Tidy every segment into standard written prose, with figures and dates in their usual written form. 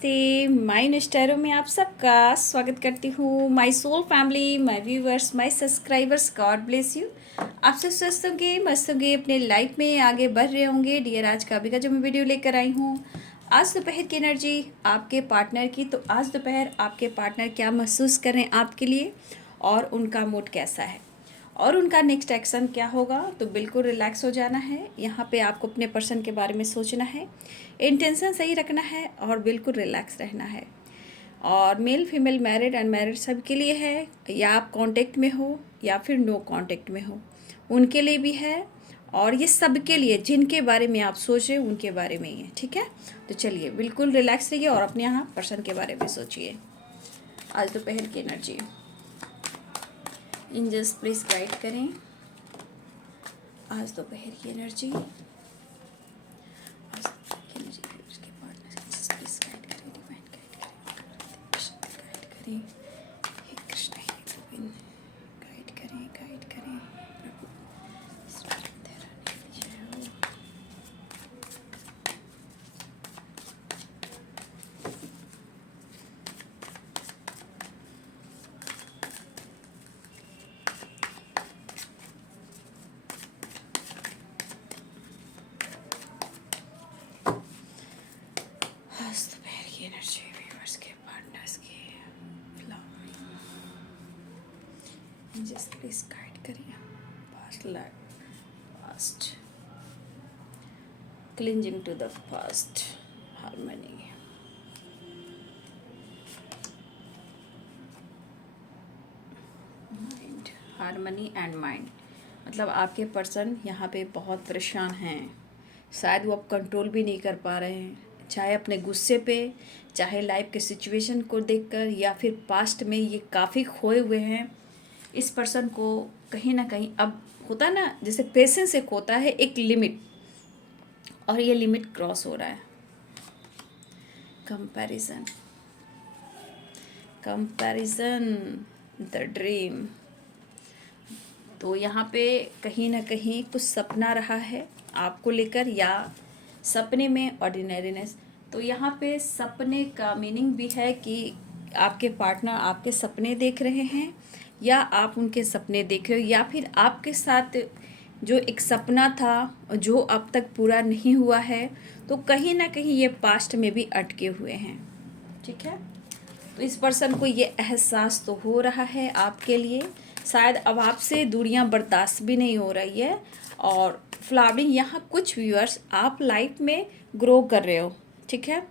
नमस्ते, माय इंस्टारो में आप सबका स्वागत करती हूँ। My soul family, my viewers, my subscribers, God bless you. आप सब स्वस्थ होंगे, मस्त होंगे, अपने लाइफ में आगे बढ़ रहे होंगे। डियर, आज का अभी का जो मैं वीडियो लेकर आई हूँ, आज दोपहर की एनर्जी आपके पार्टनर की। तो आज दोपहर आपके पार्टनर क्या महसूस कर रहे हैं आपके लिए, और उनका मूड कैसा है, और उनका नेक्स्ट एक्शन क्या होगा। तो बिल्कुल रिलैक्स हो जाना है। यहाँ पे आपको अपने पर्सन के बारे में सोचना है, इंटेंशन सही रखना है और बिल्कुल रिलैक्स रहना है। और मेल फीमेल, मैरिड अनमैरिड सब के लिए है, या आप कांटेक्ट में हो या फिर नो कांटेक्ट में हो, उनके लिए भी है। और ये सब के लिए जिनके बारे में आप सोच रहे हो उनके बारे में ही है, ठीक है। तो चलिए बिल्कुल रिलैक्स रहिए और अपने यहाँ पर्सन के बारे में सोचिए। आज दोपहर की एनर्जी एंजल्स प्लीज गाइड करें। आज दोपहर की एनर्जी, आज दोपहर की एनर्जी उसके पार्टनर एंजल्स प्लीज गाइड करें, डिवाइन गाइड करें, गाइड करें। हे कृष्ण, हे गोविंद, गाइड करें, गाइड करें प्रभु। जय हो। आज दोपहर की एनर्जी व्यूअर्स के पार्टनर्स की फ्लावरिंग, जस्ट प्लीज गाइड करिए। Past life, past cleansing to the past, harmony, mind, harmony and mind. मतलब आपके पर्सन यहाँ पे बहुत परेशान हैं। शायद वो अब कंट्रोल भी नहीं कर पा रहे हैं, चाहे अपने गुस्से पे, चाहे लाइफ के सिचुएशन को देखकर, या फिर पास्ट में ये काफ़ी खोए हुए हैं। इस पर्सन को कहीं ना कहीं अब होता है ना, जैसे पेशेंस एक होता है एक लिमिट, और ये लिमिट क्रॉस हो रहा है। Comparison, comparison, the dream. तो यहाँ पे कहीं ना कहीं कुछ सपना रहा है आपको लेकर, या सपने में ऑर्डिनरीनेस। तो यहाँ पे सपने का मीनिंग भी है कि आपके पार्टनर आपके सपने देख रहे हैं, या आप उनके सपने देख रहे हो, या फिर आपके साथ जो एक सपना था जो अब तक पूरा नहीं हुआ है। तो कहीं ना कहीं ये पास्ट में भी अटके हुए हैं, ठीक है। तो इस पर्सन को ये एहसास तो हो रहा है आपके लिए, शायद अब आपसे दूरियां बर्दाश्त भी नहीं हो रही है। और फ्लावरिंग, यहाँ कुछ व्यूअर्स आप लाइफ में ग्रो कर रहे हो, ठीक है।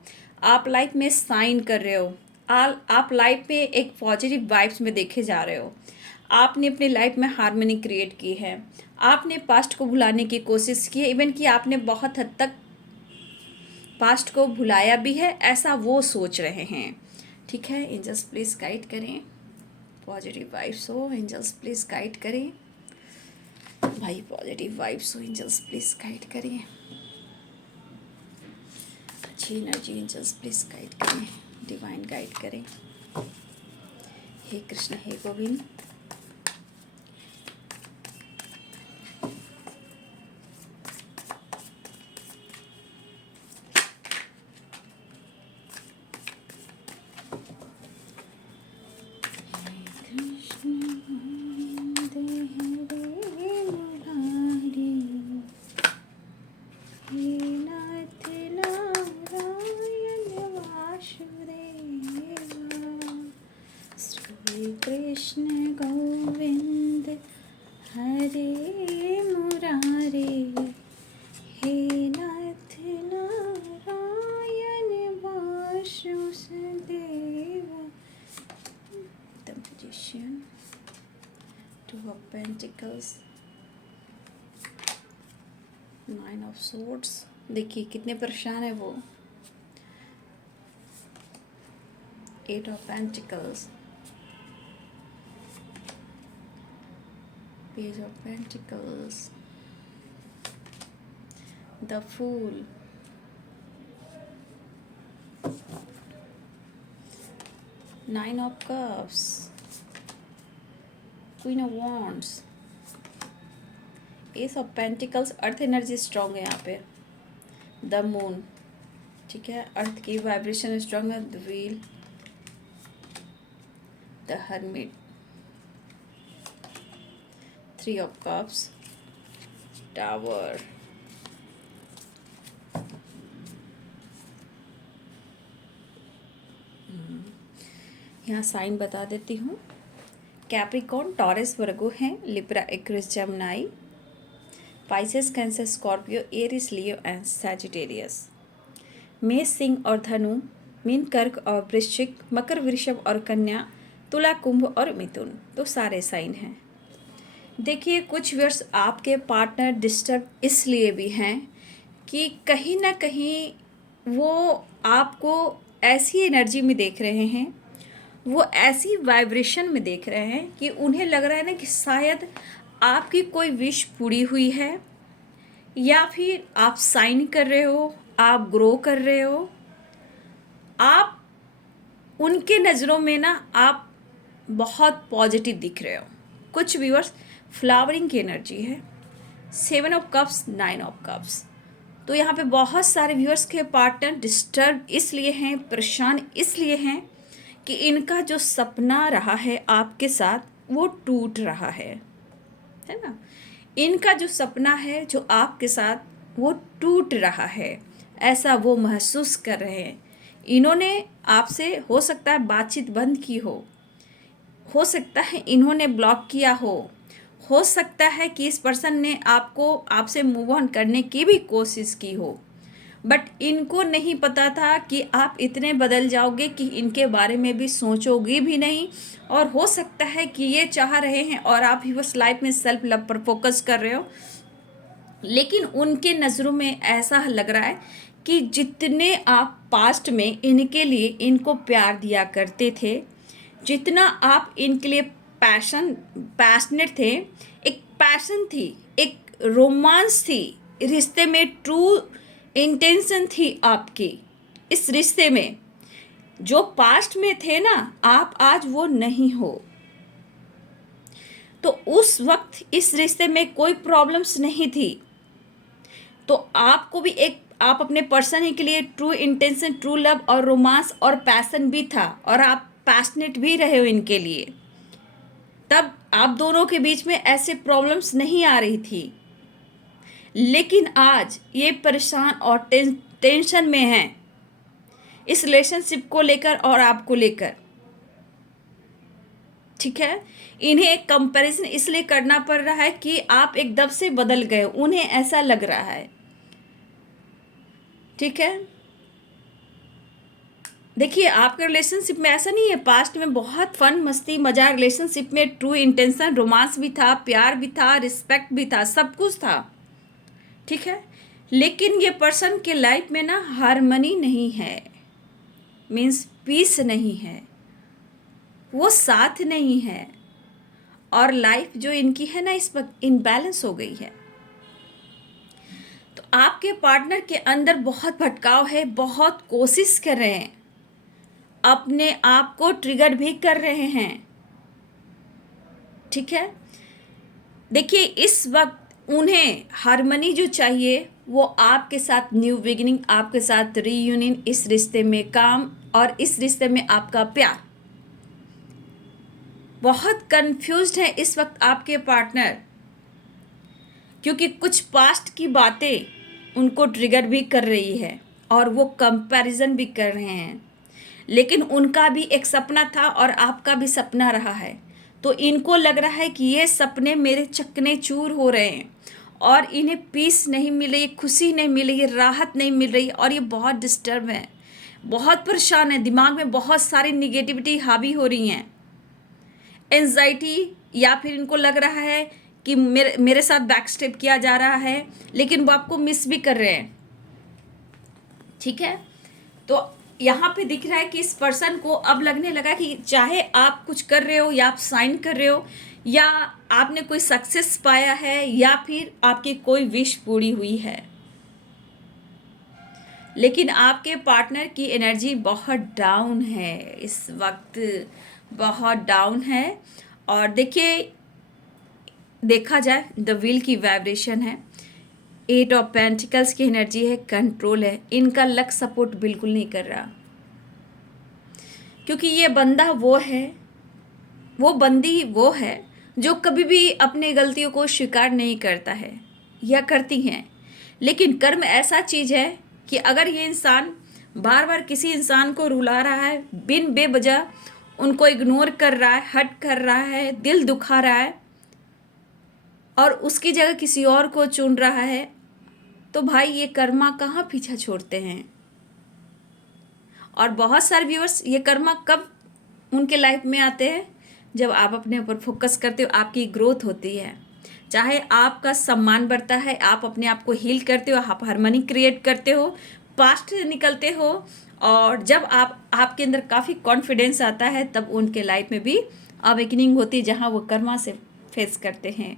आप लाइफ में साइन कर रहे हो, आप लाइफ में एक पॉजिटिव वाइब्स में देखे जा रहे हो। आपने अपनी लाइफ में हार्मनी क्रिएट की है, आपने पास्ट को भुलाने की कोशिश की है, इवन कि आपने बहुत हद तक पास्ट को भुलाया भी है, ऐसा वो सोच रहे हैं, ठीक है। एंजल्स प्लीज गाइड करें, पॉजिटिव वाइब्स हो, एंजल्स प्लीज गाइड करें भाई, पॉजिटिव वाइब्स हो, एंजल्स प्लीज गाइड करें, अच्छी एनर्जी एंजल्स प्लीज गाइड करें, डिवाइन गाइड करें। हे कृष्ण, हे गोविंद, कृष्ण गोविंद हरे मुरारे, हे नाथ Narayan Vasudev. The magician, two of pentacles, nine of swords. देखिए कितने परेशान है वो। Eight of pentacles, Page of Pentacles, the Fool, Nine of Cups, Queen of Wands, Ace of Pentacles। Earth energy strong है यहाँ पे। द मून, ठीक है, अर्थ की वाइब्रेशन स्ट्रॉन्ग है, the Wheel, the Hermit, 3 of Cups, Tower, यहाँ sign बता देती हूँ। कैप्रिकॉर्न, टॉरस, वर्गो हैं, Libra, Aquarius, Gemini, Pisces, Cancer, Scorpio, Aries, Leo and Sagittarius. मेष, सिंह और धनु, मीन, कर्क और वृश्चिक, मकर, वृषभ और कन्या, तुला, कुंभ और मिथुन। तो सारे साइन हैं। देखिए, कुछ व्यूअर्स आपके पार्टनर डिस्टर्ब इसलिए भी हैं कि कहीं ना कहीं वो आपको ऐसी एनर्जी में देख रहे हैं, वो ऐसी वाइब्रेशन में देख रहे हैं कि उन्हें लग रहा है ना कि शायद आपकी कोई विश पूरी हुई है, या फिर आप साइन कर रहे हो, आप ग्रो कर रहे हो, आप उनके नज़रों में ना आप बहुत पॉजिटिव दिख रहे हो। कुछ व्यूअर्स फ्लावरिंग की एनर्जी है, 7 ऑफ कप्स, 9 ऑफ कप्स। तो यहाँ पे बहुत सारे व्यूअर्स के पार्टनर डिस्टर्ब इसलिए हैं, परेशान इसलिए हैं कि इनका जो सपना रहा है आपके साथ वो टूट रहा है ना। इनका जो सपना है जो आपके साथ वो टूट रहा है, ऐसा वो महसूस कर रहे हैं। इन्होंने आपसे हो सकता है बातचीत बंद की हो सकता है इन्होंने ब्लॉक किया हो सकता है कि इस पर्सन ने आपसे मूव ऑन करने की भी कोशिश की हो, बट इनको नहीं पता था कि आप इतने बदल जाओगे कि इनके बारे में भी सोचोगे भी नहीं। और हो सकता है कि ये चाह रहे हैं और आप ही बस लाइफ में सेल्फ लव पर फोकस कर रहे हो, लेकिन उनके नज़रों में ऐसा लग रहा है कि जितने आप पास्ट में इनके लिए इनको प्यार दिया करते थे, जितना आप इनके लिए पैशनेट थे, एक पैशन थी, एक रोमांस थी, रिश्ते में ट्रू इंटेंशन थी आपकी, इस रिश्ते में जो पास्ट में थे ना, आप आज वो नहीं हो। तो उस वक्त इस रिश्ते में कोई प्रॉब्लम्स नहीं थी, तो आपको भी एक आप अपने पर्सन के लिए ट्रू इंटेंशन, ट्रू लव और रोमांस और पैशन भी था, और आप पैशनेट भी रहे हो इनके लिए। तब आप दोनों के बीच में ऐसे प्रॉब्लम्स नहीं आ रही थी, लेकिन आज ये परेशान और टेंशन में हैं इस रिलेशनशिप को लेकर और आपको लेकर। ठीक है, इन्हें कंपैरिजन इसलिए करना पड़ रहा है कि आप एकदम से बदल गए, उन्हें ऐसा लग रहा है। ठीक है, देखिए आपके रिलेशनशिप में ऐसा नहीं है, पास्ट में बहुत फन, मस्ती, मजा, रिलेशनशिप में ट्रू इंटेंशन, रोमांस भी था, प्यार भी था, रिस्पेक्ट भी था, सब कुछ था। ठीक है, लेकिन ये पर्सन के लाइफ में ना हार्मनी नहीं है, मीन्स पीस नहीं है, वो साथ नहीं है, और लाइफ जो इनकी है ना इस वक्त इनबैलेंस हो गई है। तो आपके पार्टनर के अंदर बहुत भटकाव है, बहुत कोशिश कर रहे हैं, अपने आप को ट्रिगर भी कर रहे हैं। ठीक है, देखिए इस वक्त उन्हें हार्मनी जो चाहिए वो आपके साथ न्यू बिगिनिंग, आपके साथ रीयूनियन, इस रिश्ते में काम और इस रिश्ते में आपका प्यार। बहुत कंफ्यूज्ड है इस वक्त आपके पार्टनर, क्योंकि कुछ पास्ट की बातें उनको ट्रिगर भी कर रही है और वो कंपैरिजन भी कर रहे हैं। लेकिन उनका भी एक सपना था और आपका भी सपना रहा है, तो इनको लग रहा है कि ये सपने मेरे चकने चूर हो रहे हैं और इन्हें पीस नहीं मिल रही, खुशी नहीं मिल रही, राहत नहीं मिल रही, और ये बहुत डिस्टर्ब है, बहुत परेशान है, दिमाग में बहुत सारी निगेटिविटी हावी हो रही हैं, एंजाइटी, या फिर इनको लग रहा है कि मेरे साथ बैकस्टेप किया जा रहा है, लेकिन वो आपको मिस भी कर रहे हैं। ठीक है, तो यहाँ पे दिख रहा है कि इस पर्सन को अब लगने लगा कि चाहे आप कुछ कर रहे हो या आप साइन कर रहे हो या आपने कोई सक्सेस पाया है या फिर आपकी कोई विश पूरी हुई है, लेकिन आपके पार्टनर की एनर्जी बहुत डाउन है इस वक्त, बहुत डाउन है। और देखिए, देखा जाए द व्हील की वाइब्रेशन है, 8 ऑफ पेंटिकल्स की एनर्जी है, कंट्रोल है। इनका लक सपोर्ट बिल्कुल नहीं कर रहा, क्योंकि ये बंदा वो है, वो बंदी वो है जो कभी भी अपने गलतियों को स्वीकार नहीं करता है या करती हैं। लेकिन कर्म ऐसा चीज़ है कि अगर ये इंसान बार बार किसी इंसान को रुला रहा है, बिन बेवजह उनको इग्नोर कर रहा है, हट कर रहा है, दिल दुखा रहा है और उसकी जगह किसी और को चुन रहा है, तो भाई ये कर्मा कहाँ पीछा छोड़ते हैं। और बहुत सारे व्यूअर्स, ये कर्मा कब उनके लाइफ में आते हैं, जब आप अपने ऊपर फोकस करते हो, आपकी ग्रोथ होती है, चाहे आपका सम्मान बढ़ता है, आप अपने आप को हील करते हो, आप हार्मनी क्रिएट करते हो, पास्ट से निकलते हो, और जब आपके अंदर काफ़ी कॉन्फिडेंस आता है, तब उनके लाइफ में भी अवेकनिंग होती है, जहाँ वो कर्मा से फेस करते हैं।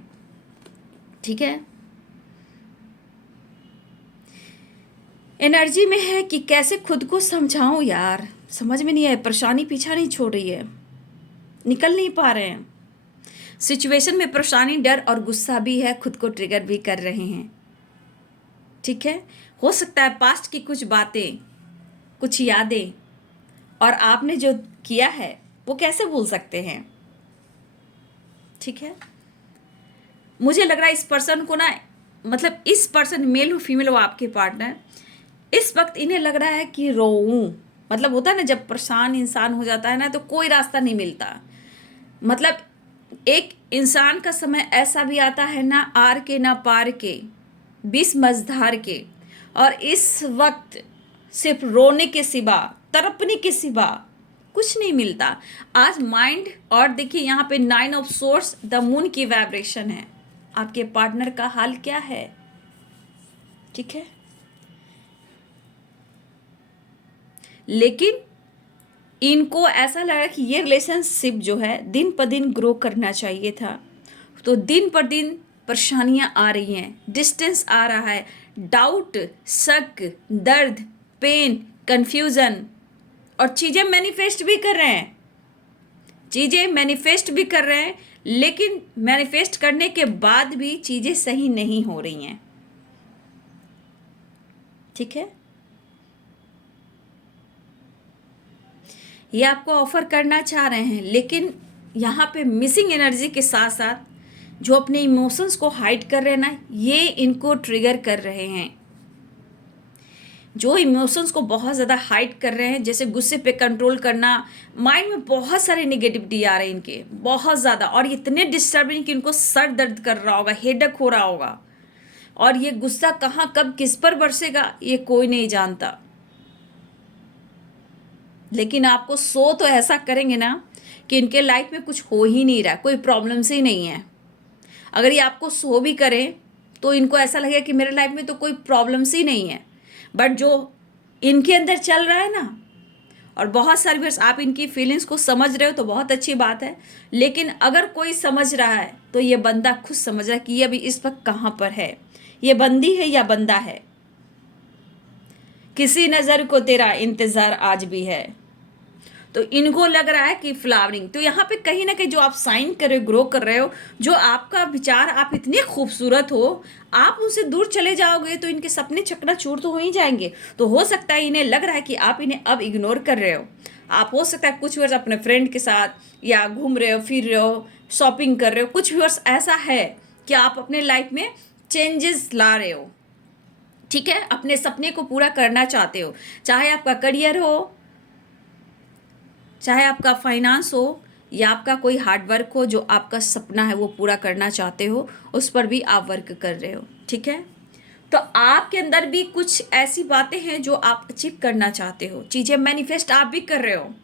ठीक है, एनर्जी में है कि कैसे खुद को समझाऊं यार, समझ में नहीं आया, परेशानी पीछा नहीं छोड़ रही है, निकल नहीं पा रहे हैं सिचुएशन में। परेशानी, डर और गुस्सा भी है, खुद को ट्रिगर भी कर रहे हैं। ठीक है, हो सकता है पास्ट की कुछ बातें, कुछ यादें, और आपने जो किया है वो कैसे भूल सकते हैं। ठीक है, मुझे लग रहा है इस पर्सन को ना, मतलब इस पर्सन, मेल हो फीमेल हो आपके पार्टनर, इस वक्त इन्हें लग रहा है कि रोऊं। मतलब होता है ना, जब परेशान इंसान हो जाता है ना, तो कोई रास्ता नहीं मिलता। मतलब एक इंसान का समय ऐसा भी आता है ना, आर के ना पार के, 20 मझधार के, और इस वक्त सिर्फ रोने के सिवा, तड़पने के सिवा कुछ नहीं मिलता। आज माइंड, और देखिए यहाँ पे 9 ऑफ सोर्स, द मून की वाइब्रेशन है। आपके पार्टनर का हाल क्या है। ठीक है, लेकिन इनको ऐसा लग रहा है कि ये रिलेशनशिप जो है दिन पर दिन ग्रो करना चाहिए था, तो दिन पर दिन परेशानियां आ रही हैं, डिस्टेंस आ रहा है, डाउट, शक, दर्द, पेन, कंफ्यूजन, और चीज़ें मैनिफेस्ट भी कर रहे हैं, चीज़ें मैनिफेस्ट भी कर रहे हैं, लेकिन मैनिफेस्ट करने के बाद भी चीज़ें सही नहीं हो रही हैं। ठीक है, ये आपको ऑफर करना चाह रहे हैं, लेकिन यहाँ पे मिसिंग एनर्जी के साथ साथ जो अपने इमोशंस को हाइड कर रहे हैं ना, ये इनको ट्रिगर कर रहे हैं। जो इमोशंस को बहुत ज़्यादा हाइड कर रहे हैं, जैसे गुस्से पे कंट्रोल करना, माइंड में बहुत सारे नेगेटिविटी आ रहे हैं इनके, बहुत ज़्यादा, और इतने डिस्टर्बिंग कि इनको सर दर्द कर रहा होगा, हेडेक हो रहा होगा, और ये गुस्सा कहाँ कब किस पर बरसेगा ये कोई नहीं जानता। लेकिन आपको सो तो ऐसा करेंगे ना कि इनके लाइफ में कुछ हो ही नहीं रहा, कोई प्रॉब्लम्स ही नहीं है। अगर ये आपको सो भी करें तो इनको ऐसा लगेगा कि मेरे लाइफ में तो कोई प्रॉब्लम्स ही नहीं है, बट जो इनके अंदर चल रहा है ना, और बहुत सारी बार आप इनकी फीलिंग्स को समझ रहे हो तो बहुत अच्छी बात है, लेकिन अगर कोई समझ रहा है तो ये बंदा खुद समझ रहा है कि ये अभी इस वक्त कहाँ पर है, ये बंदी है या बंदा है। किसी नज़र को तेरा इंतज़ार आज भी है, तो इनको लग रहा है कि फ्लावरिंग, तो यहाँ पे कहीं ना कहीं जो आप साइन कर रहे हो, ग्रो कर रहे हो, जो आपका विचार, आप इतने खूबसूरत हो, आप उनसे दूर चले जाओगे तो इनके सपने चकनाचूर तो हो ही जाएंगे। तो हो सकता है इन्हें लग रहा है कि आप इन्हें अब इग्नोर कर रहे हो। आप हो सकता है कुछ वर्ष अपने फ्रेंड के साथ या घूम रहे हो, फिर रहे हो, शॉपिंग कर रहे हो, कुछ वर्ष ऐसा है कि आप अपने लाइफ में चेंजेस ला रहे हो। ठीक है, अपने सपने को पूरा करना चाहते हो, चाहे आपका करियर हो, चाहे आपका फाइनेंस हो, या आपका कोई हार्ड वर्क हो, जो आपका सपना है वो पूरा करना चाहते हो, उस पर भी आप वर्क कर रहे हो। ठीक है, तो आपके अंदर भी कुछ ऐसी बातें हैं जो आप अचीव करना चाहते हो, चीज़ें मैनिफेस्ट आप भी कर रहे हो।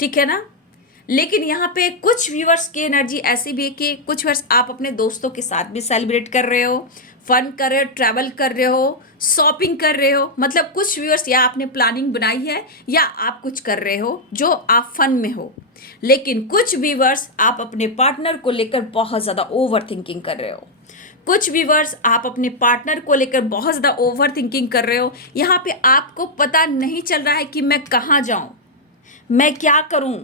ठीक है ना, लेकिन यहाँ पे कुछ व्यूअर्स की एनर्जी ऐसी भी है कि कुछ वर्ष आप अपने दोस्तों के साथ भी सेलिब्रेट कर रहे हो, फन कर रहे हो, ट्रैवल कर रहे हो, शॉपिंग कर रहे हो, मतलब कुछ व्यूअर्स या आपने प्लानिंग बनाई है या आप कुछ कर रहे हो जो आप फन में हो। लेकिन कुछ व्यूअर्स आप अपने पार्टनर को लेकर बहुत ज़्यादा ओवर थिंकिंग कर रहे हो, कुछ व्यूअर्स आप अपने पार्टनर को लेकर बहुत ज़्यादा ओवर थिंकिंग कर रहे हो। यहाँ पे आपको पता नहीं चल रहा है कि मैं कहाँ जाऊँ, मैं क्या करूँ,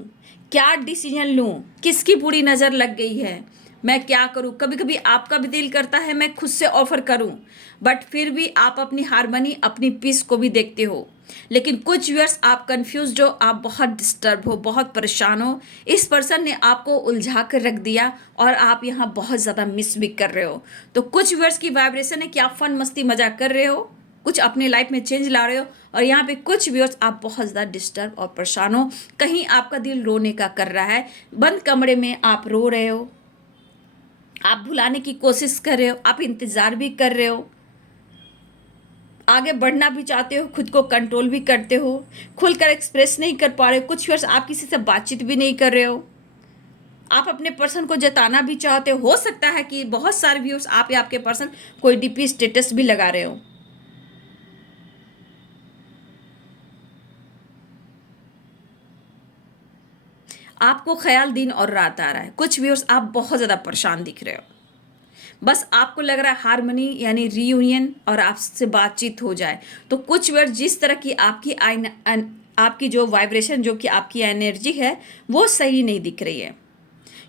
क्या डिसीजन लूँ, किसकी बुरी नज़र लग गई है, मैं क्या करूं। कभी कभी आपका भी दिल करता है मैं खुद से ऑफर करूं, बट फिर भी आप अपनी हारमोनी, अपनी पीस को भी देखते हो। लेकिन कुछ व्यूअर्स आप कंफ्यूज्ड हो, आप बहुत डिस्टर्ब हो, बहुत परेशान हो। इस पर्सन ने आपको उलझा कर रख दिया और आप यहाँ बहुत ज़्यादा मिस भी कर रहे हो। तो कुछ व्यूअर्स की वाइब्रेशन है कि आप फन मस्ती मजाक कर रहे हो, कुछ अपने लाइफ में चेंज ला रहे हो, और यहाँ पे कुछ व्यूअर्स आप बहुत ज़्यादा डिस्टर्ब और परेशान हो। कहीं आपका दिल रोने का कर रहा है, बंद कमरे में आप रो रहे हो, आप भुलाने की कोशिश कर रहे हो, आप इंतज़ार भी कर रहे हो, आगे बढ़ना भी चाहते हो, खुद को कंट्रोल भी करते हो, खुलकर एक्सप्रेस नहीं कर पा रहे हो। कुछ व्यूअर्स आप किसी से बातचीत भी नहीं कर रहे हो, आप अपने पर्सन को जताना भी चाहते हो सकता है कि बहुत सारे व्यूअर्स आप या आपके पर्सन कोई डीपी स्टेटस भी लगा रहे हो। आपको ख्याल दिन और रात आ रहा है। कुछ व्यूअर्स आप बहुत ज़्यादा परेशान दिख रहे हो, बस आपको लग रहा है हारमोनी यानी रीयूनियन और आपसे बातचीत हो जाए। तो कुछ व्यूअर्स जिस तरह की आपकी जो वाइब्रेशन, जो कि आपकी एनर्जी है, वो सही नहीं दिख रही है,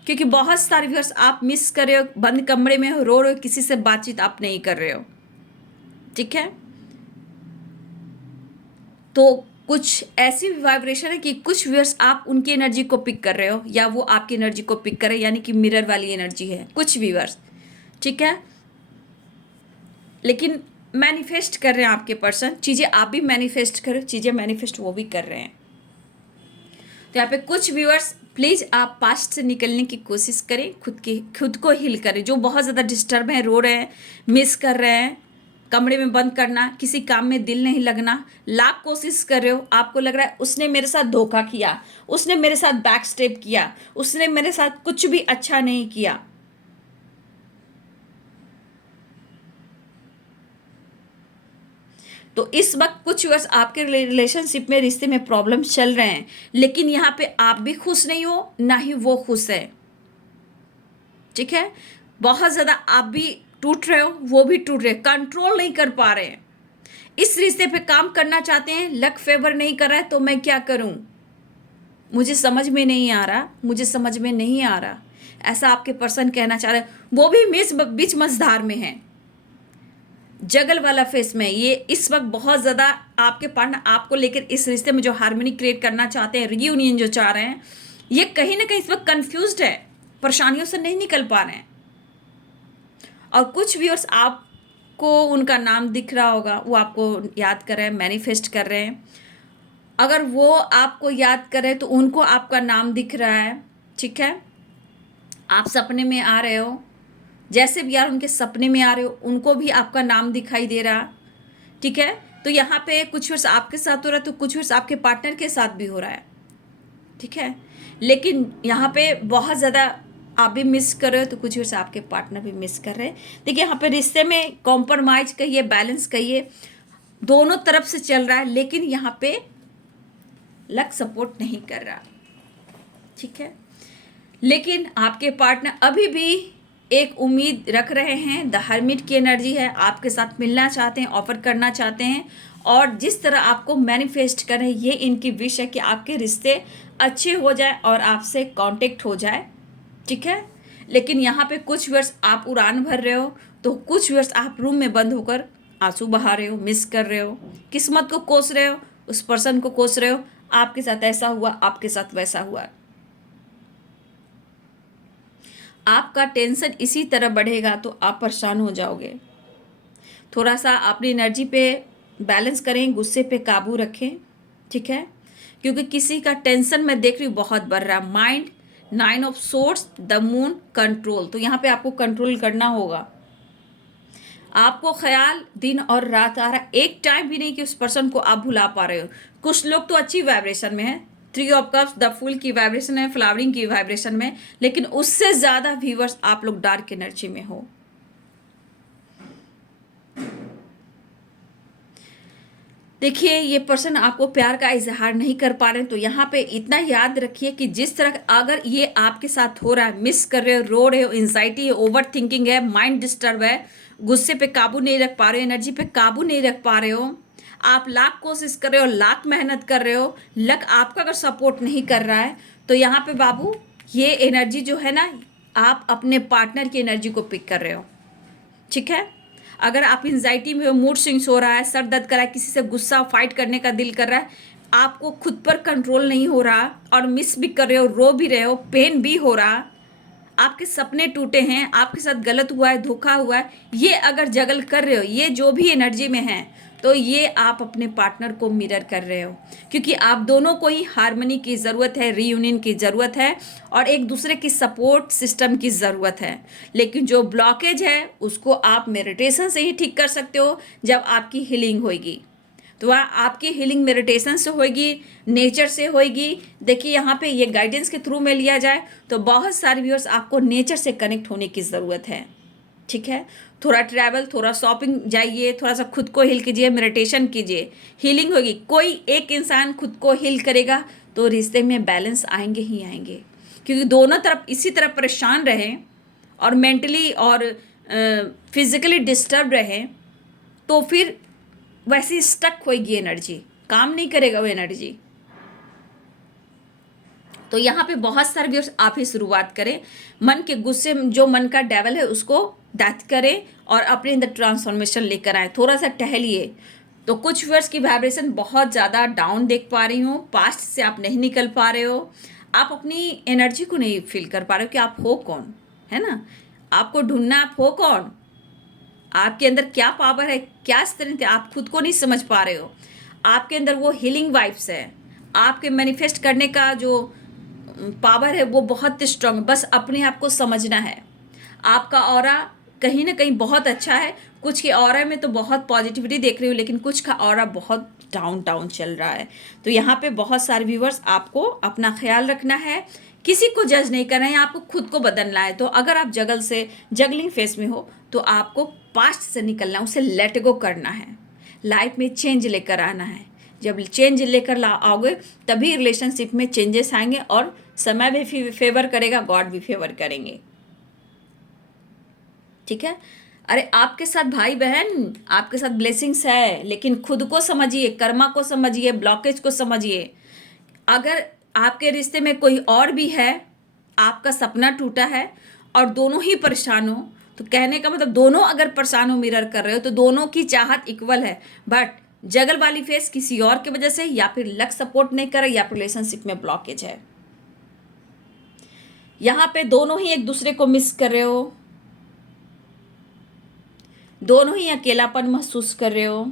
क्योंकि बहुत सारे व्यूअर्स आप मिस कर रहे हो, बंद कमरे में हो, रो रहे हो, किसी से बातचीत आप नहीं कर रहे हो। ठीक है, तो कुछ ऐसी वाइब्रेशन है कि कुछ व्यूअर्स आप उनकी एनर्जी को पिक कर रहे हो या वो आपकी एनर्जी को पिक कर रहे हैं, यानी कि मिरर वाली एनर्जी है कुछ व्यूअर्स। ठीक है, लेकिन मैनिफेस्ट कर रहे हैं आपके पर्सन, चीज़ें आप भी मैनिफेस्ट करो, चीज़ें मैनिफेस्ट वो भी कर रहे हैं। तो यहाँ पे कुछ व्यूअर्स प्लीज़ आप पास्ट से निकलने की कोशिश करें, खुद को हील करें। जो बहुत ज़्यादा डिस्टर्ब हैं, रो रहे हैं, मिस कर रहे हैं, कमरे में बंद करना, किसी काम में दिल नहीं लगना, लाख कोशिश कर रहे हो, आपको लग रहा है उसने मेरे साथ धोखा किया, उसने मेरे साथ बैक स्टेप किया, उसने मेरे साथ कुछ भी अच्छा नहीं किया। तो इस वक्त कुछ व्यूअर्स आपके रिलेशनशिप में, रिश्ते में प्रॉब्लम चल रहे हैं, लेकिन यहाँ पे आप भी खुश नहीं हो, ना ही वो खुश है। ठीक है, बहुत ज़्यादा आप भी टूट रहे हो, वो भी टूट रहे, कंट्रोल नहीं कर पा रहे हैं। इस रिश्ते पे काम करना चाहते हैं, लक फेवर नहीं कर रहा है, तो मैं क्या करूं, मुझे समझ में नहीं आ रहा, मुझे समझ में नहीं आ रहा, ऐसा आपके पर्सन कहना चाह रहे हैं। वो भी बीच मझधार में है, जगल वाला फेस में। ये इस वक्त बहुत ज़्यादा आपके पार्टनर आपको लेकर इस रिश्ते में जो हार्मनी क्रिएट करना चाहते हैं, रियूनियन जो चाह रहे हैं, ये कहीं ना कहीं इस वक्त कंफ्यूज्ड है, परेशानियों से नहीं निकल पा रहे हैं। और कुछ व्यूअर्स आपको उनका नाम दिख रहा होगा, वो आपको याद कर रहे हैं, मैनिफेस्ट कर रहे हैं। अगर वो आपको याद कर रहे हैं तो उनको आपका नाम दिख रहा है। ठीक है, आप सपने में आ रहे हो, जैसे भी यार उनके सपने में आ रहे हो, उनको भी आपका नाम दिखाई दे रहा। ठीक है, तो यहाँ पे कुछ वर्ष आपके साथ हो रहा है, तो कुछ वर्ष आपके पार्टनर के साथ भी हो रहा है। ठीक है, लेकिन यहाँ पे बहुत ज़्यादा आप भी मिस कर रहे हो, तो कुछ वर्ष आपके पार्टनर भी मिस कर रहे हैं। देखिए, यहाँ पे रिश्ते में कॉम्प्रोमाइज कहिए, बैलेंस कहिए, दोनों तरफ से चल रहा है, लेकिन यहाँ पे लक सपोर्ट नहीं कर रहा। ठीक है, लेकिन आपके पार्टनर अभी भी एक उम्मीद रख रहे हैं, द हर्मिट की एनर्जी है, आपके साथ मिलना चाहते हैं, ऑफर करना चाहते हैं, और जिस तरह आपको मैनिफेस्ट कर रहे हैं, ये इनकी विश है कि आपके रिश्ते अच्छे हो जाए और आपसे कांटेक्ट हो जाए। ठीक है, लेकिन यहाँ पे कुछ वर्ष आप उड़ान भर रहे हो, तो कुछ वर्ष आप रूम में बंद होकर आंसू बहा रहे हो, मिस कर रहे हो, किस्मत को कोस रहे हो, उस पर्सन को कोस रहे हो, आपके साथ ऐसा हुआ, आपके साथ वैसा हुआ। आपका टेंशन इसी तरह बढ़ेगा तो आप परेशान हो जाओगे। थोड़ा सा अपनी एनर्जी पे बैलेंस करें, गुस्से पे काबू रखें। ठीक है, क्योंकि किसी का टेंशन मैं देख रही हूँ बहुत बढ़ रहा है। Mind, 9 of source, the moon, control. तो यहाँ पे आपको कंट्रोल करना होगा। आपको ख्याल दिन और रात आ रहा है, एक टाइम भी नहीं कि उस पर्सन को आप भुला पा रहे हो। कुछ लोग तो अच्छी वाइब्रेशन में है, 3 ऑफ कप्स, द फूल की वाइब्रेशन है, फ्लावरिंग की वाइब्रेशन में, लेकिन उससे ज़्यादा व्यूअर्स आप लोग डार्क एनर्जी में हो। देखिए, ये पर्सन आपको प्यार का इजहार नहीं कर पा रहे हैं, तो यहाँ पे इतना याद रखिए कि जिस तरह अगर ये आपके साथ हो रहा है, मिस कर रहे हो, रो रहे हो, एंजाइटी है, ओवर थिंकिंग है, माइंड डिस्टर्ब है, गुस्से पे काबू नहीं रख पा रहे हो, एनर्जी पे काबू नहीं रख पा रहे हो, आप लाख कोशिश कर रहे हो, लाख मेहनत कर रहे हो, लक आपका अगर सपोर्ट नहीं कर रहा है, तो यहाँ पे बाबू ये एनर्जी जो है ना, आप अपने पार्टनर की एनर्जी को पिक कर रहे हो, ठीक है। अगर आप एंजाइटी में हो, मूड स्विंग्स हो रहा है, सर दर्द कर रहा है, किसी से गुस्सा फाइट करने का दिल कर रहा है, आपको खुद पर कंट्रोल नहीं हो रहा और मिस भी कर रहे हो, रो भी रहे हो, पेन भी हो रहा, आपके सपने टूटे हैं, आपके साथ गलत हुआ है, धोखा हुआ है, ये अगर जगल कर रहे हो, ये जो भी एनर्जी में है, तो ये आप अपने पार्टनर को मिरर कर रहे हो, क्योंकि आप दोनों को ही हार्मनी की ज़रूरत है, रीयूनियन की ज़रूरत है और एक दूसरे की सपोर्ट सिस्टम की ज़रूरत है। लेकिन जो ब्लॉकेज है उसको आप मेडिटेशन से ही ठीक कर सकते हो, जब आपकी हीलिंग होगी। तो वह आपकी हीलिंग मेडिटेशन से होगी, नेचर से होगी। देखिए यहाँ पे ये गाइडेंस के थ्रू में लिया जाए तो बहुत सारे व्यूअर्स आपको नेचर से कनेक्ट होने की ज़रूरत है, ठीक है। थोड़ा ट्रैवल, थोड़ा शॉपिंग जाइए, थोड़ा सा खुद को हील कीजिए, मेडिटेशन कीजिए, हीलिंग होगी। कोई एक इंसान खुद को हील करेगा तो रिश्ते में बैलेंस आएंगे ही आएंगे, क्योंकि दोनों तरफ इसी तरह परेशान रहें और मेंटली और फिजिकली डिस्टर्ब रहें तो फिर वैसे स्टक होएगी एनर्जी, काम नहीं करेगा वो एनर्जी। तो यहाँ पे बहुत सारे व्यूअर्स आप ही शुरुआत करें, मन के गुस्से, जो मन का डेवल है उसको डेथ करें और अपने अंदर ट्रांसफॉर्मेशन लेकर आए। थोड़ा सा टहलिए। तो कुछ व्यूअर्स की वाइब्रेशन बहुत ज़्यादा डाउन देख पा रही हूँ, पास्ट से आप नहीं निकल पा रहे हो, आप अपनी एनर्जी को नहीं फील कर पा रहे हो कि आप हो कौन, है ना। आपको ढूंढना, आप हो कौन, आपके अंदर क्या पावर है, क्या स्ट्रेंथ है, आप खुद को नहीं समझ पा रहे हो। आपके अंदर वो हीलिंग वाइब्स है, आपके मैनिफेस्ट करने का जो पावर है वो बहुत स्ट्रांग, बस अपने आप को समझना है। आपका ऑरा कहीं ना कहीं बहुत अच्छा है, कुछ के ऑरा में तो बहुत पॉजिटिविटी देख रही हूँ, लेकिन कुछ का ऑरा बहुत डाउन डाउन चल रहा है। तो यहाँ पे बहुत सारे व्यूवर्स, आपको अपना ख्याल रखना है, किसी को जज नहीं करना है, आपको खुद को बदलना है। तो अगर आप जगलिंग फेस में हो तो आपको पास्ट से निकलना, उसे लेट गो करना है, लाइफ में चेंज लेकर आना है। जब चेंज लेकर आओगे तभी रिलेशनशिप में चेंजेस आएंगे और समय भी फेवर करेगा, गॉड भी फेवर करेंगे, ठीक है। अरे आपके साथ भाई बहन, आपके साथ ब्लेसिंग्स है, लेकिन खुद को समझिए, कर्मा को समझिए, ब्लॉकेज को समझिए। अगर आपके रिश्ते में कोई और भी है, आपका सपना टूटा है और दोनों ही परेशान हो, तो कहने का मतलब दोनों अगर परेशान हो, मिरर कर रहे हो, तो दोनों की चाहत इक्वल है, बट जगल वाली फेस किसी और की वजह से, या फिर लक सपोर्ट नहीं कर रहा, या फिर रिलेशनशिप में ब्लॉकेज है। यहाँ पे दोनों ही एक दूसरे को मिस कर रहे हो, दोनों ही अकेलापन महसूस कर रहे हो,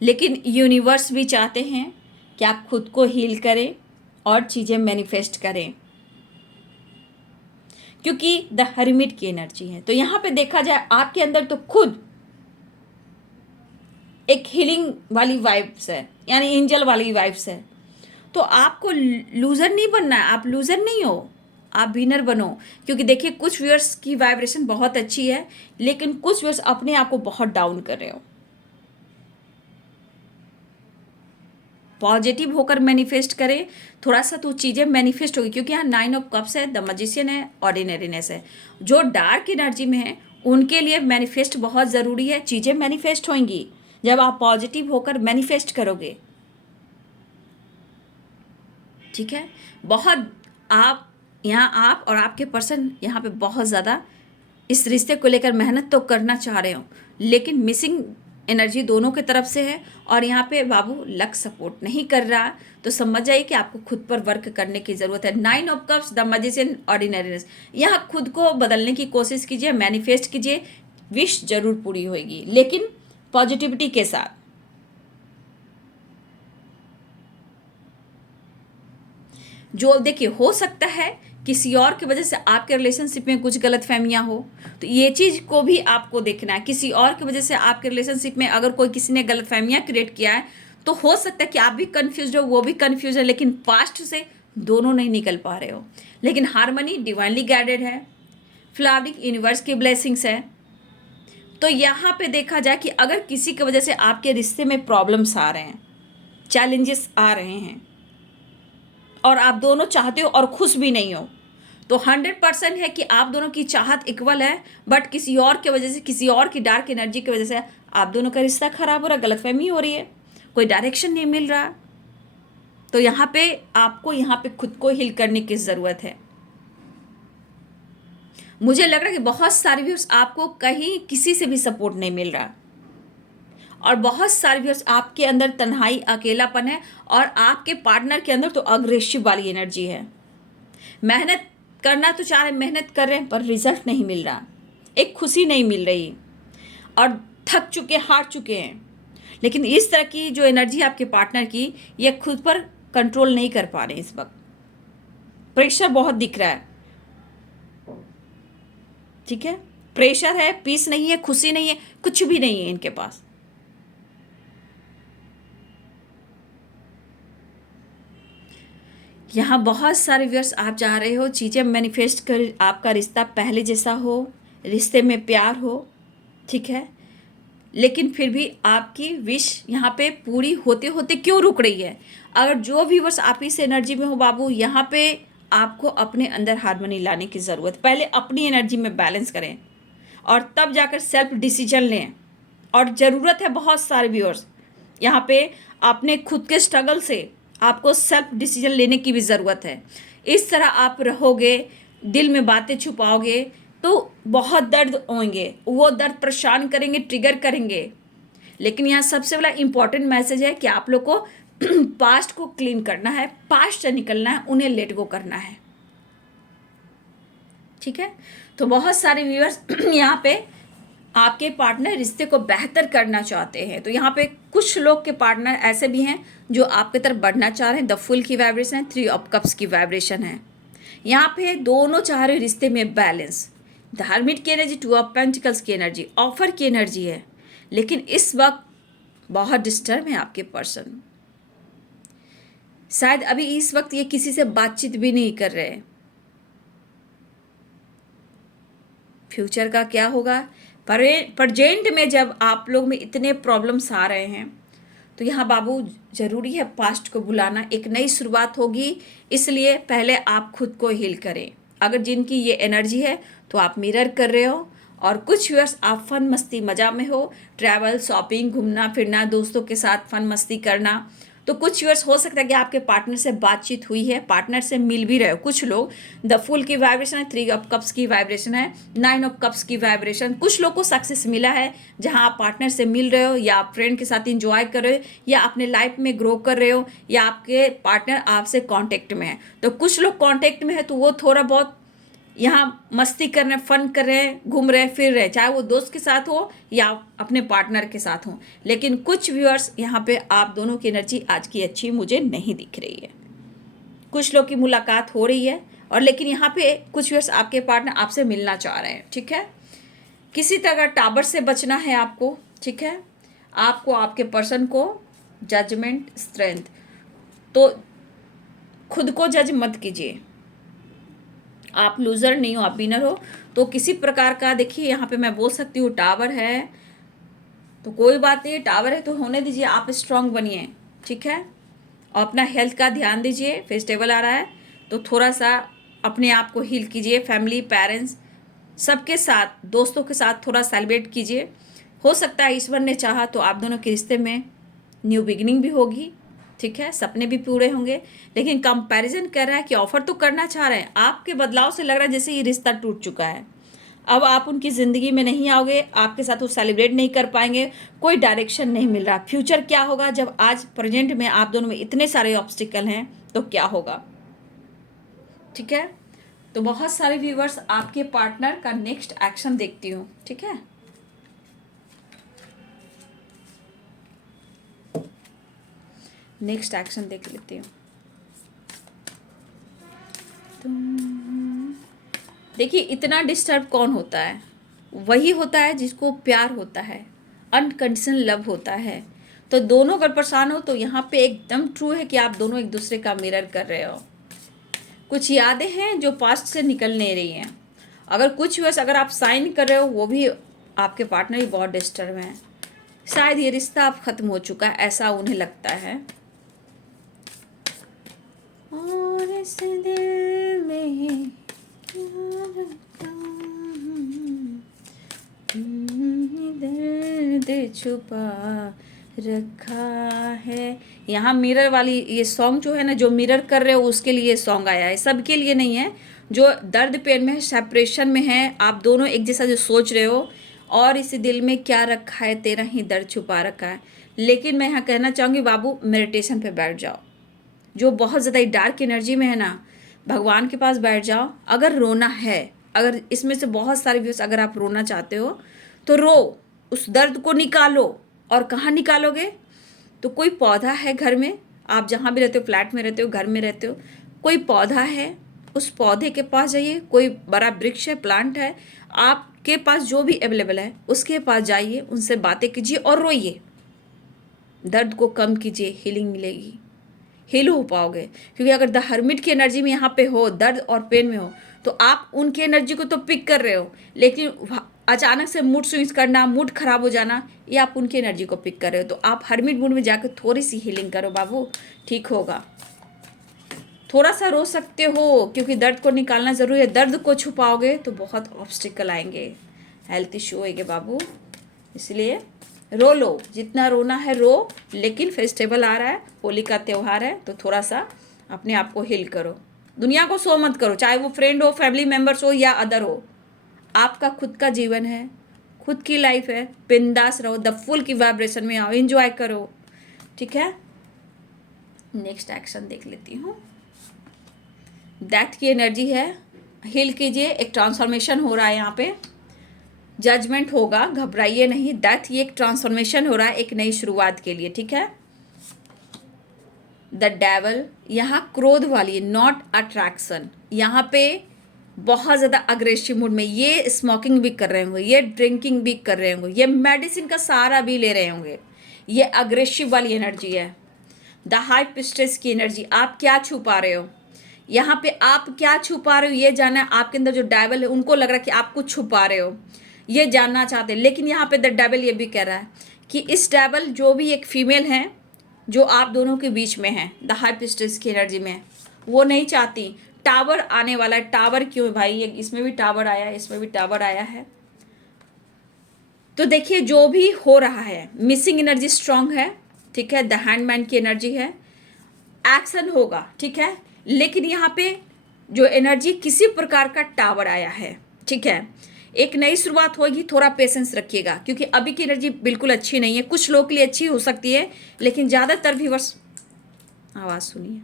लेकिन यूनिवर्स भी चाहते हैं कि आप खुद को हील करें और चीज़ें मैनिफेस्ट करें, क्योंकि द हर्मिट की एनर्जी है। तो यहाँ पे देखा जाए आपके अंदर तो खुद एक हीलिंग वाली वाइब्स है, यानी एंजल वाली वाइब्स है। तो आपको लूज़र नहीं बनना है, आप लूज़र नहीं हो, आप विनर बनो। क्योंकि देखिए कुछ व्यूअर्स की वाइब्रेशन बहुत अच्छी है, लेकिन कुछ व्यूअर्स अपने आप को बहुत डाउन कर रहे हो। पॉजिटिव होकर मैनिफेस्ट करें, थोड़ा सा तो चीज़ें मैनिफेस्ट होगी, क्योंकि यहाँ 9 ऑफ कप्स है, द मैजिशियन है, ऑर्डिनरीनेस है। जो डार्क एनर्जी में है उनके लिए मैनिफेस्ट बहुत ज़रूरी है, चीज़ें मैनिफेस्ट होंगी जब आप पॉजिटिव होकर मैनिफेस्ट करोगे, ठीक है। बहुत आप यहाँ, आप और आपके पर्सन यहाँ पे बहुत ज़्यादा इस रिश्ते को लेकर मेहनत तो करना चाह रहे हो, लेकिन मिसिंग एनर्जी दोनों की तरफ से है। और यहाँ पे बाबू लक सपोर्ट नहीं कर रहा, तो समझ जाइए कि आपको खुद पर वर्क करने की ज़रूरत है। 9 of cups, the magician, ordinariness, यहाँ खुद को बदलने की कोशिश कीजिए, मैनिफेस्ट कीजिए, विश जरूर पूरी होगी, लेकिन पॉजिटिविटी के साथ। जो देखिए, हो सकता है किसी और की वजह से आपके रिलेशनशिप में कुछ गलतफहमियां हो, तो ये चीज़ को भी आपको देखना है। किसी और की वजह से आपके रिलेशनशिप में अगर कोई किसी ने गलतफहमियां क्रिएट किया है, तो हो सकता है कि आप भी कंफ्यूज हो, वो भी कंफ्यूज है, लेकिन पास्ट से दोनों नहीं निकल पा रहे हो। लेकिन हार्मनी डिवाइनली गाइडेड है, फ्लावरिंग यूनिवर्स की ब्लेसिंग्स है। तो यहाँ पे देखा जाए कि अगर किसी की वजह से आपके रिश्ते में प्रॉब्लम्स आ रहे हैं, चैलेंजेस आ रहे हैं, और आप दोनों चाहते हो और खुश भी नहीं हो, तो 100% है कि आप दोनों की चाहत इक्वल है, बट किसी और की वजह से, किसी और की डार्क एनर्जी की वजह से आप दोनों का रिश्ता खराब हो रहा है, गलतफहमी हो रही है, कोई डायरेक्शन नहीं मिल रहा। तो यहाँ पे आपको यहाँ पे खुद को हील करने की ज़रूरत है। मुझे लग रहा है कि बहुत सारे व्यूअर्स आपको कहीं किसी से भी सपोर्ट नहीं मिल रहा, और बहुत सारे व्यूअर्स आपके अंदर तन्हाई, अकेलापन है, और आपके पार्टनर के अंदर तो अग्रेसिव वाली एनर्जी है। मेहनत करना तो चाह रहे, मेहनत कर रहे हैं, पर रिजल्ट नहीं मिल रहा, एक खुशी नहीं मिल रही, और थक चुके, हार चुके हैं। लेकिन इस तरह की जो एनर्जी है आपके पार्टनर की, ये खुद पर कंट्रोल नहीं कर पा रहे इस वक्त। प्रेशर बहुत दिख रहा है, ठीक है, प्रेशर है, पीस नहीं है, खुशी नहीं है, कुछ भी नहीं है इनके पास। यहाँ बहुत सारे व्यूअर्स आप चाह रहे हो चीज़ें मैनिफेस्ट कर, आपका रिश्ता पहले जैसा हो, रिश्ते में प्यार हो, ठीक है, लेकिन फिर भी आपकी विश यहाँ पे पूरी होते होते क्यों रुक रही है? अगर जो व्यूअर्स आप इस एनर्जी में हो बाबू, यहाँ पे आपको अपने अंदर हार्मनी लाने की ज़रूरत। पहले अपनी एनर्जी में बैलेंस करें और तब जाकर सेल्फ डिसीजन लें। और ज़रूरत है बहुत सारे व्यूअर्स यहाँ पे अपने खुद के स्ट्रगल से आपको सेल्फ डिसीजन लेने की भी ज़रूरत है। इस तरह आप रहोगे, दिल में बातें छुपाओगे, तो बहुत दर्द होंगे, वो दर्द परेशान करेंगे, ट्रिगर करेंगे। लेकिन यहाँ सबसे बड़ा इम्पॉर्टेंट मैसेज है कि आप लोग को पास्ट को क्लीन करना है, पास्ट से निकलना है, उन्हें लेट गो करना है, ठीक है। तो बहुत सारे व्यूअर्स यहाँ पे आपके पार्टनर रिश्ते को बेहतर करना चाहते हैं। तो यहाँ पे कुछ लोग के पार्टनर ऐसे भी हैं जो आपके तरफ बढ़ना चाह रहे हैं। द फुल की वाइब्रेशन है, 3 ऑफ कप्स की वाइब्रेशन है। यहाँ पे दोनों चाह रहे रिश्ते में बैलेंस। धार्मिक की एनर्जी, 2 ऑफ पेंटिकल्स की एनर्जी, ऑफर की एनर्जी है। लेकिन इस वक्त बहुत डिस्टर्ब है आपके पर्सन। शायद अभी इस वक्त ये किसी से बातचीत भी नहीं कर रहे। फ्यूचर का क्या होगा? प्रेजेंट में जब आप लोग में इतने प्रॉब्लम्स आ रहे हैं, तो यहाँ बाबू ज़रूरी है पास्ट को बुलाना। एक नई शुरुआत होगी, इसलिए पहले आप खुद को हील करें। अगर जिनकी ये एनर्जी है तो आप मिरर कर रहे हो, और कुछ व्यूअर्स आप फन मस्ती मज़ा में हो, ट्रैवल, शॉपिंग, घूमना फिरना, दोस्तों के साथ फन मस्ती करना। तो कुछ व्यूअर्स हो सकता है कि आपके पार्टनर से बातचीत हुई है, पार्टनर से मिल भी रहे हो। कुछ लोग द फुल की वाइब्रेशन है, 3 ऑफ कप्स की वाइब्रेशन है, 9 ऑफ कप्स की वाइब्रेशन। कुछ लोग को सक्सेस मिला है जहां आप पार्टनर से मिल रहे हो, या आप फ्रेंड के साथ इंजॉय कर रहे हो, या अपने लाइफ में ग्रो कर रहे हो, या आपके पार्टनर आपसे कॉन्टेक्ट में है। तो कुछ लोग कॉन्टेक्ट में है तो वो थोड़ा बहुत यहाँ मस्ती कर रहे हैं, फन कर रहे हैं, घूम रहे फिर रहे, चाहे वो दोस्त के साथ हो या अपने पार्टनर के साथ हो। लेकिन कुछ व्यूअर्स यहाँ पे आप दोनों की एनर्जी आज की अच्छी मुझे नहीं दिख रही है। कुछ लोग की मुलाकात हो रही है, और लेकिन यहाँ पे कुछ व्यूअर्स आपके पार्टनर आपसे मिलना चाह रहे हैं, ठीक है। किसी तरह टावर से बचना है आपको, ठीक है। आपको आपके पर्सन को जजमेंट, स्ट्रेंथ, तो खुद को जज मत कीजिए। आप लूज़र नहीं हो, आप विनर हो। तो किसी प्रकार का, देखिए यहाँ पे मैं बोल सकती हूँ टावर है तो कोई बात नहीं, टावर है तो होने दीजिए, आप स्ट्रांग बनिए, ठीक है। और अपना हेल्थ का ध्यान दीजिए। फेस्टिवल आ रहा है तो थोड़ा सा अपने आप को हील कीजिए। फैमिली, पेरेंट्स सबके साथ, दोस्तों के साथ थोड़ा सेलिब्रेट कीजिए। हो सकता है ईश्वर ने चाहा तो आप दोनों के रिश्ते में न्यू बिगिनिंग भी होगी, ठीक है, सपने भी पूरे होंगे। लेकिन कंपैरिजन कर रहा है कि ऑफर तो करना चाह रहे हैं, आपके बदलाव से लग रहा है जैसे ये रिश्ता टूट चुका है। अब आप उनकी ज़िंदगी में नहीं आओगे, आपके साथ वो सेलिब्रेट नहीं कर पाएंगे, कोई डायरेक्शन नहीं मिल रहा। फ्यूचर क्या होगा जब आज प्रेजेंट में आप दोनों में इतने सारे ऑब्स्टिकल हैं, तो क्या होगा, ठीक है। तो बहुत सारे व्यूवर्स आपके पार्टनर का नेक्स्ट एक्शन देखती हूँ, ठीक है। नेक्स्ट एक्शन देख लेती हूँ। देखिए, इतना डिस्टर्ब कौन होता है? वही होता है जिसको प्यार होता है, अनकंडीशनल लव होता है। तो दोनों अगर परेशान हो तो यहाँ पे एकदम ट्रू है कि आप दोनों एक दूसरे का मिरर कर रहे हो। कुछ यादें हैं जो पास्ट से निकल नहीं रही हैं। अगर कुछ वैसे अगर आप साइन कर रहे हो, वो भी आपके पार्टनर भी बहुत डिस्टर्ब हैं। शायद ये रिश्ता अब ख़त्म हो चुका है, ऐसा उन्हें लगता है। और इस दिल में क्या रखा हूँ, दर्द छुपा रखा है। यहाँ मिरर वाली ये सॉन्ग जो है ना, जो मिरर कर रहे हो उसके लिए सॉन्ग आया है, सबके लिए नहीं है। जो दर्द पेन में है, सेपरेशन में है, आप दोनों एक जैसा जो सोच रहे हो, और इस दिल में क्या रखा है, तेरा ही दर्द छुपा रखा है। लेकिन मैं यहाँ कहना चाहूँगी बाबू, मेडिटेशन पे बैठ जाओ। जो बहुत ज़्यादा डार्क एनर्जी में है ना, भगवान के पास बैठ जाओ। अगर रोना है, अगर इसमें से बहुत सारे व्यूज, अगर आप रोना चाहते हो तो रो, उस दर्द को निकालो। और कहाँ निकालोगे? तो कोई पौधा है घर में, आप जहाँ भी रहते हो, फ्लैट में रहते हो, घर में रहते हो, कोई पौधा है, उस पौधे के पास जाइए। कोई बड़ा वृक्ष है, प्लांट है, आपके पास जो भी अवेलेबल है उसके पास जाइए, उनसे बातें कीजिए और रोइए। दर्द को कम कीजिए, हीलिंग मिलेगी, हील हो पाओगे। क्योंकि अगर द हर्मिट की एनर्जी में यहाँ पे हो, दर्द और पेन में हो, तो आप उनकी एनर्जी को तो पिक कर रहे हो, लेकिन अचानक से मूड स्विंग्स करना, मूड खराब हो जाना, ये आप उनकी एनर्जी को पिक कर रहे हो। तो आप हर्मिट मूड में जाकर थोड़ी सी हीलिंग करो बाबू, ठीक होगा। थोड़ा सा रो सकते हो, क्योंकि दर्द को निकालना ज़रूरी है। दर्द को छुपाओगे तो बहुत ऑब्स्टिकल आएंगे, हेल्थ इशू होएंगे बाबू। इसलिए रो लो, जितना रोना है रो, लेकिन फेस्टिवल आ रहा है, होली का त्यौहार है, तो थोड़ा सा अपने आप को हील करो। दुनिया को शो मत करो, चाहे वो फ्रेंड हो, फैमिली मेम्बर्स हो या अदर हो। आपका खुद का जीवन है, खुद की लाइफ है, बिंदास रहो, द फुल की वाइब्रेशन में आओ, एंजॉय करो, ठीक है। नेक्स्ट एक्शन देख लेती हूँ। डेथ की एनर्जी है, हील कीजिए। एक ट्रांसफॉर्मेशन हो रहा है यहाँ पे, जजमेंट होगा, घबराइए नहीं। डेथ, ये एक ट्रांसफॉर्मेशन हो रहा है एक नई शुरुआत के लिए, ठीक है। द डेवल, यहाँ क्रोध वाली, नॉट अट्रैक्शन। यहाँ पे बहुत ज़्यादा अग्रेसिव मूड में, ये स्मोकिंग भी कर रहे होंगे, ये ड्रिंकिंग भी कर रहे होंगे, ये मेडिसिन का सहारा भी ले रहे होंगे। ये अग्रेसिव वाली एनर्जी है, द हाई पिस्टेस की एनर्जी। आप क्या छुपा रहे हो यहाँ पे? आप क्या छुपा रहे हो ये जानना है। आपके अंदर जो डेवल है, उनको लग रहा है कि आप कुछ छुपा रहे हो, ये जानना चाहते हैं। लेकिन यहाँ पे द डेवल ये भी कह रहा है कि इस डेवल, जो भी एक फीमेल है जो आप दोनों के बीच में है, द हाई पिस्टेस की एनर्जी में, वो नहीं चाहती। टावर आने वाला है। टावर क्यों है भाई? ये इसमें भी टावर आया है, इसमें भी टावर आया है। तो देखिए, जो भी हो रहा है, मिसिंग एनर्जी स्ट्रांग है, ठीक है। द हैंडमैन की एनर्जी है, एक्शन होगा, ठीक है। लेकिन यहाँ पे जो एनर्जी, किसी प्रकार का टावर आया है, ठीक है। एक नई शुरुआत होगी, थोड़ा पेशेंस रखिएगा, क्योंकि अभी की एनर्जी बिल्कुल अच्छी नहीं है। कुछ लोगों के लिए अच्छी हो सकती है, लेकिन ज़्यादातर व्यूअर्स, आवाज़ सुनिए,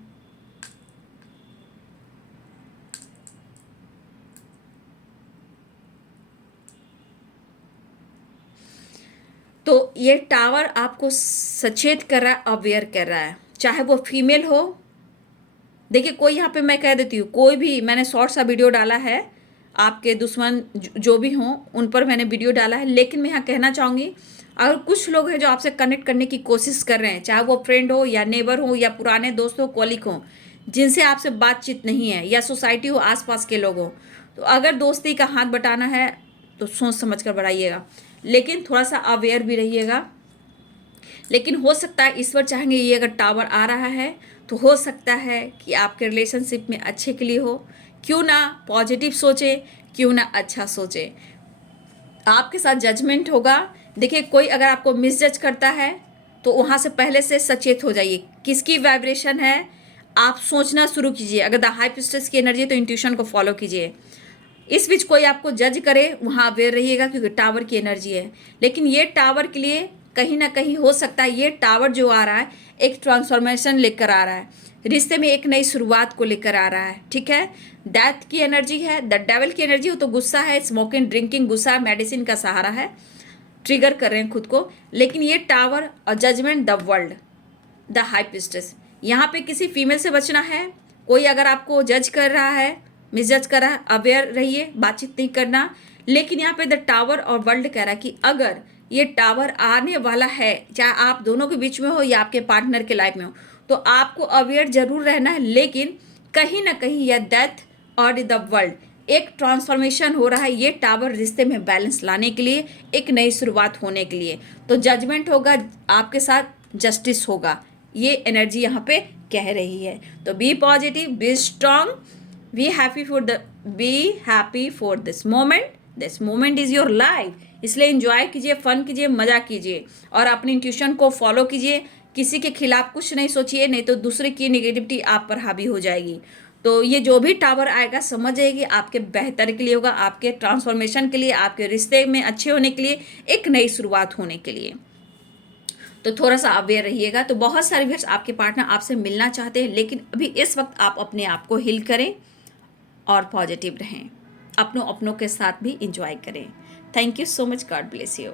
तो ये टावर आपको सचेत कर रहा है, अवेयर कर रहा है, चाहे वो फीमेल हो। देखिए, कोई यहाँ पे, मैं कह देती हूँ, कोई भी, मैंने शॉर्ट सा वीडियो डाला है, आपके दुश्मन जो भी हों उन पर मैंने वीडियो डाला है। लेकिन मैं यहाँ कहना चाहूँगी, अगर कुछ लोग हैं जो आपसे कनेक्ट करने की कोशिश कर रहे हैं, चाहे वो फ्रेंड हो या नेबर हो या पुराने दोस्त हो, कॉलिग हो, जिनसे आपसे बातचीत नहीं है, या सोसाइटी हो, आसपास के लोग हो, तो अगर दोस्ती का हाथ बटाना है तो सोच समझ कर बढ़ाइएगा, लेकिन थोड़ा सा अवेयर भी रहिएगा। लेकिन हो सकता है ईश्वर चाहेंगे, ये अगर टावर आ रहा है तो हो सकता है कि आपके रिलेशनशिप में अच्छे के लिए हो। क्यों ना पॉजिटिव सोचे, क्यों ना अच्छा सोचे। आपके साथ जजमेंट होगा। देखिए, कोई अगर आपको मिसजज करता है तो वहाँ से पहले से सचेत हो जाइए, किसकी वाइब्रेशन है, आप सोचना शुरू कीजिए। अगर द हाई पिस्टस की एनर्जी है तो इंट्यूशन को फॉलो कीजिए। इस बीच कोई आपको जज करे, वहाँ अवेयर रहिएगा, क्योंकि टावर की एनर्जी है। लेकिन ये टावर के लिए कहीं ना कहीं हो सकता है, ये टावर जो आ रहा है एक ट्रांसफॉर्मेशन लेकर आ रहा है, रिश्ते में एक नई शुरुआत को लेकर आ रहा है, ठीक है। डेथ की एनर्जी है, द डेविल की एनर्जी हो तो गुस्सा है, स्मोकिंग, ड्रिंकिंग, गुस्सा, मेडिसिन का सहारा है, ट्रिगर कर रहे हैं खुद को। लेकिन ये टावर और judgment, the world, the high priestess, यहाँ पे किसी फीमेल से बचना है। कोई अगर आपको जज कर रहा है, मिसजज कर रहा है, अवेयर रहिए, बातचीत नहीं करना। लेकिन यहाँ पे द टावर और वर्ल्ड कह रहा है कि अगर ये टावर आने वाला है, चाहे आप दोनों के बीच में हो या आपके पार्टनर के लाइफ में हो, तो आपको अवेयर जरूर रहना है। लेकिन कहीं ना कहीं यह डेथ और द वर्ल्ड, एक ट्रांसफॉर्मेशन हो रहा है, ये टावर रिश्ते में बैलेंस लाने के लिए, एक नई शुरुआत होने के लिए। तो जजमेंट होगा आपके साथ, जस्टिस होगा, ये एनर्जी यहाँ पे कह रही है। तो be positive, be strong, be happy for this moment. This moment is your life. इसलिए एंजॉय कीजिए, फन कीजिए, मज़ा कीजिए और अपनी इंट्यूशन को फॉलो कीजिए। किसी के खिलाफ कुछ नहीं सोचिए, नहीं तो दूसरे की नेगेटिविटी आप पर हावी हो जाएगी। तो ये जो भी टावर आएगा समझ जाइए कि आपके बेहतर के लिए होगा, आपके ट्रांसफॉर्मेशन के लिए, आपके रिश्ते में अच्छे होने के लिए, एक नई शुरुआत होने के लिए। तो थोड़ा सा अवेयर रहिएगा। तो बहुत सारे व्यूअर्स आपके पार्टनर आपसे मिलना चाहते हैं, लेकिन अभी इस वक्त आप अपने आप को हील करें और पॉजिटिव रहें, अपनों के साथ भी इंजॉय करें। Thank you so much, God bless you.